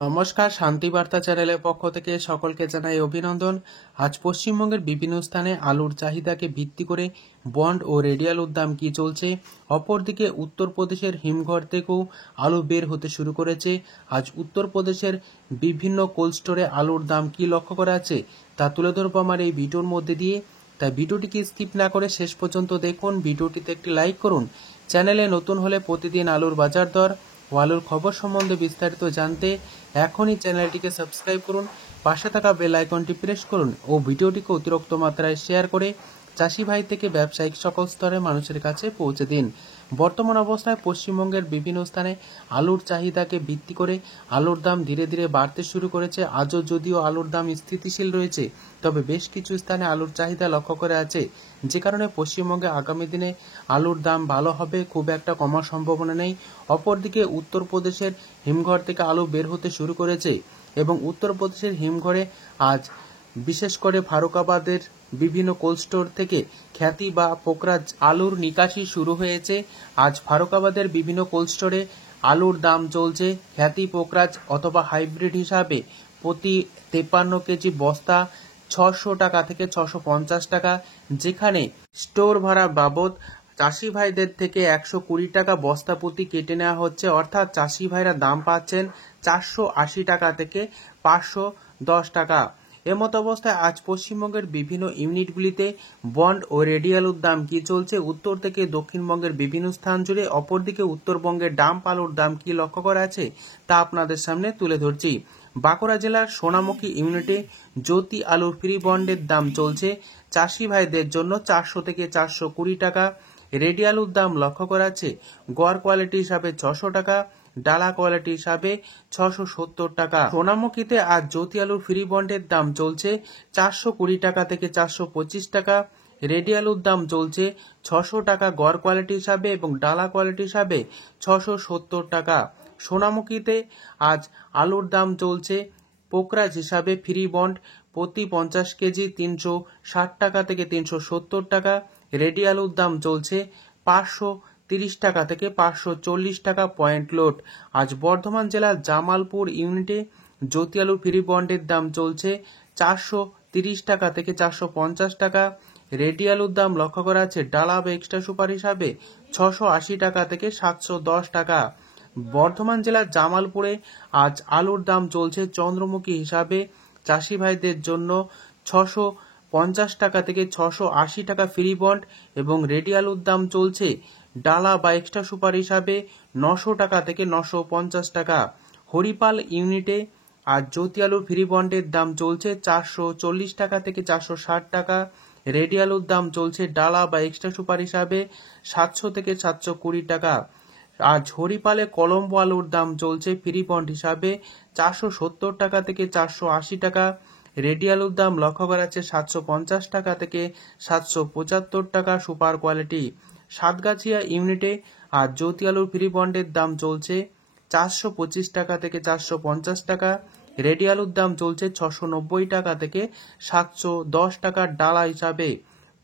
নমস্কার, শান্তি বার্তা চ্যানেলের পক্ষ থেকে সকলকে জানাই অভিনন্দন। আজ পশ্চিমবঙ্গের বিভিন্ন স্থানে আলুর চাহিদাকে ভিত্তি করে বন্ড ও রেডিয়ালুর দাম কি চলছে। অপরদিকে উত্তরপ্রদেশের হিমঘর থেকেও আলু বের হতে শুরু করেছে। আজ উত্তরপ্রদেশের বিভিন্ন কোল্ড স্টোরে আলুর দাম কি লক্ষ্য করা আছে তা তুলে ধরবো আমার এই ভিডিওর মধ্যে দিয়ে। তাই ভিডিওটিকে স্কিপ না করে শেষ পর্যন্ত দেখুন। ভিডিওটিতে একটি লাইক করুন। চ্যানেলে নতুন হলে প্রতিদিন আলুর বাজার দর ও আলুর খবর সম্বন্ধে বিস্তারিত জানতে এখনই চ্যানেলটিকে সাবস্ক্রাইব করুন, পাশে থাকা বেল আইকনটি প্রেস করুন ও ভিডিওটিকে অতিরিক্ত মাত্রায় শেয়ার করে চাষি ভাই থেকে ব্যবসায়িক সকল স্তরের মানুষের কাছে পৌঁছে দিন। বর্তমান অবস্থায় পশ্চিমবঙ্গের বিভিন্ন স্থানে আলুর চাহিদাকে ভিত্তি করে আলুর দাম ধীরে ধীরে বাড়তে শুরু করেছে। আজও যদিও আলুর দাম স্থিতিশীল রয়েছে, তবে বেশ কিছু স্থানে আলুর চাহিদা লক্ষ্য করে আছে, যে কারণে পশ্চিমবঙ্গে আগামী দিনে আলুর দাম ভালো হবে, খুব একটা কমার সম্ভাবনা নেই। অপরদিকে উত্তরপ্রদেশের হিমঘর থেকে আলু বের হতে শুরু করেছে এবং উত্তরপ্রদেশের হিমঘরে আজ বিশেষ করে ফারুকাবাদের বিভিন্ন কোল্ড স্টোর থেকে খ্যাতি বা পোকরাজ আলুর নিকাশি শুরু হয়েছে। আজ ফারুকাবাদের বিভিন্ন কোল্ড স্টোরে আলুর দাম চলছে খ্যাতি পোকরাজ অথবা হাইব্রিড হিসাবে প্রতি 53 কেজি বস্তা 600 টাকা থেকে 650 টাকা, যেখানে স্টোর ভাড়া বাবদ চাষি ভাইদের থেকে 120 টাকা বস্তা প্রতি কেটে নেওয়া হচ্ছে। অর্থাৎ চাষি ভাইরা দাম পাচ্ছেন 480 টাকা থেকে 510 টাকা। এমত অবস্থায় আজ পশ্চিমবঙ্গের বিভিন্ন ইউনিটগুলিতে বন্ড ও রেডিয়ালুর দাম কি চলছে উত্তর থেকে দক্ষিণবঙ্গের বিভিন্ন স্থান জুড়ে। অপরদিকে উত্তরবঙ্গের ডাম্প আলুর দাম কি লক্ষ্য করা আছে তা আপনাদের সামনে তুলে ধরছি। বাঁকুড়া জেলার সোনামুখী ইউনিটে জ্যোতি আলুর ফ্রি বন্ডের দাম চলছে চাষি ভাইদের জন্য 400 থেকে 420 টাকা। রেডি আলুর দাম লক্ষ্য করা আছে গড় কোয়ালিটি হিসাবে 600 টাকা, ডালা কোয়ালিটি হিসাবে 670 টাকা। সোনামুখীতে আজ জ্যোতি আলুর ফ্রি বন্ডের দাম চলছে 420 টাকা থেকে 425 টাকা। রেডি আলুর দাম চলছে 600 টাকা গড় কোয়ালিটি হিসাবে এবং ডালা কোয়ালিটি হিসাবে 670 টাকা। সোনামুখীতে আজ আলুর দাম চলছে পোকরাজ হিসাবে ফ্রি বন্ড প্রতি 50 কেজি 360 টাকা থেকে 370 টাকা। রেডি আলুর দাম চলছে 530 টাকা থেকে 540 টাকা পয়েন্ট লোড। আজ বর্ধমান জেলার জামালপুর ইউনিটে জ্যোতি আলুর ফ্রি বন্ডের দাম চলছে 430 টাকা থেকে 450 টাকা। রেডি আলুর দাম লক্ষ্য করা আছে ডালা বা এক্সট্রা সুপার হিসাবে 680 টাকা থেকে 710 টাকা। বর্ধমান জেলার জামালপুরে আজ আলুর দাম চলছে চন্দ্রমুখী হিসাবে চাষি ভাইদের জন্য 650 টাকা থেকে 680 টাকা ফ্রি বন্ড এবং রেডি আলুর দাম চলছে ডালা বা এক্সট্রা সুপার হিসাবে 900 টাকা থেকে 950 টাকা। হরিপাল ইউনিটে আজ জ্যোতি আলুর ফ্রি বন্ডের দাম চলছে 440 টাকা থেকে 460 টাকা। রেডি আলুর দাম চলছে ডালা বা এক্সট্রা সুপার হিসাবে 700 থেকে 720 টাকা। আজ হরিপালে কলম্বো আলুর দাম চলছে ফ্রি বন্ড হিসাবে 470 টাকা থেকে 480 টাকা। রেডি আলুর দাম লক্ষ্য করা যাচ্ছে 750 টাকা থেকে 775 টাকা সুপার কোয়ালিটি। সাতগাছিয়া ইউনিটে আজ জ্যোতি আলুর ফ্রি বন্ডের দাম চলছে 425 টাকা থেকে 450 টাকা। রেডি আলুর দাম চলছে 690 টাকা থেকে 710 টাকা ডালা হিসাবে।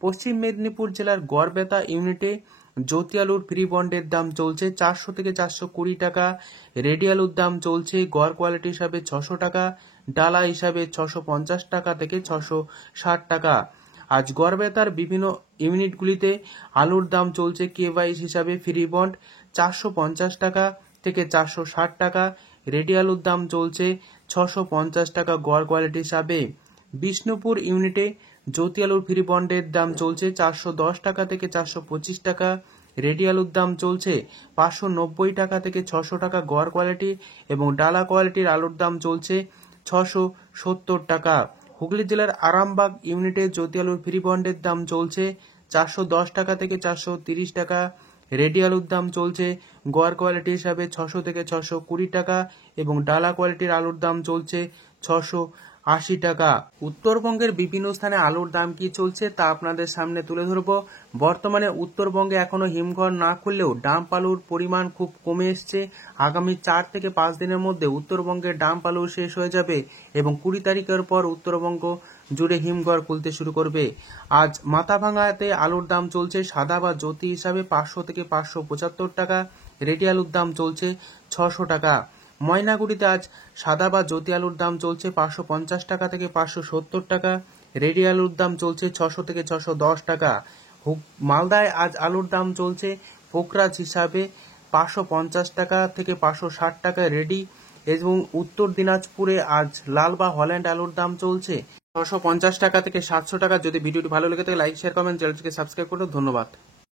পশ্চিম মেদিনীপুর জেলার গড়বেতা ইউনিটে জ্যোতি আলুর ফ্রি বন্ডের দাম চলছে 400 থেকে 420 টাকা। রেডি আলুর দাম চলছে গড় কোয়ালিটি হিসাবে 600 টাকা, ডালা হিসাবে 650 টাকা থেকে 660 টাকা। আজ গড়বেতার বিভিন্ন ইউনিটগুলিতে আলুর দাম চলছে কেওয়াইস হিসাবে ফ্রি বন্ড 450 টাকা থেকে 460 টাকা। রেডি আলুর দাম চলছে 650 টাকা গড় কোয়ালিটি হিসাবে। বিষ্ণুপুর ইউনিটে জ্যোতি আলুর ফ্রি বন্ডের দাম চলছে 410 টাকা থেকে 425 টাকা। রেডি আলুর দাম চলছে 590 টাকা থেকে 600 টাকা গড় কোয়ালিটি এবং ডালা কোয়ালিটির আলুর দাম চলছে 670 টাকা। হুগলি জেলার আরামবাগ ইউনিটে জ্যোতি আলুর ফ্রি বন্ডের দাম চলছে 410 টাকা থেকে 430 টাকা। রেডি আলুর দাম চলছে গড় কোয়ালিটি হিসাবে 600 থেকে 620 টাকা এবং ডালা কোয়ালিটির আলুর দাম চলছে 680 টাকা। উত্তরবঙ্গের বিভিন্ন স্থানে আলুর দাম কি চলছে তা আপনাদের সামনে তুলে ধরবো। বর্তমানে উত্তরবঙ্গে এখনো হিমঘর না খুললেও ডাম্প আলুর পরিমাণ খুব কমে এসছে। আগামী 4 থেকে 5 দিনের মধ্যে উত্তরবঙ্গের ডাম্প আলু শেষ হয়ে যাবে এবং 20 তারিখের পর উত্তরবঙ্গ জুড়ে হিমঘর খুলতে শুরু করবে। আজ মাথাভাঙাতে আলুর দাম চলছে সাদা বা জ্যোতি হিসাবে 500 থেকে 575 টাকা। রেডি আলুর দাম চলছে 600 টাকা। ময়নাগুড়িতে আজ সাদা বা জ্যোতি আলুর দাম চলছে 550 টাকা থেকে 570 টাকা, রেডি আলুর দাম চলছে 600 থেকে 610 টাকা। মালদায় আজ আলুর দাম চলছে পোকরাজ হিসাবে 550 টাকা থেকে 560 টাকা রেডি, এবং উত্তর দিনাজপুরে আজ লাল বা হল্যান্ড আলুর দাম চলছে 650 টাকা থেকে 700 টাকা। যদি ভিডিওটি ভালো লেগে থাকে লাইক শেয়ার কমেন্ট, চ্যানেলটিকে সাবস্ক্রাইব করুন। ধন্যবাদ।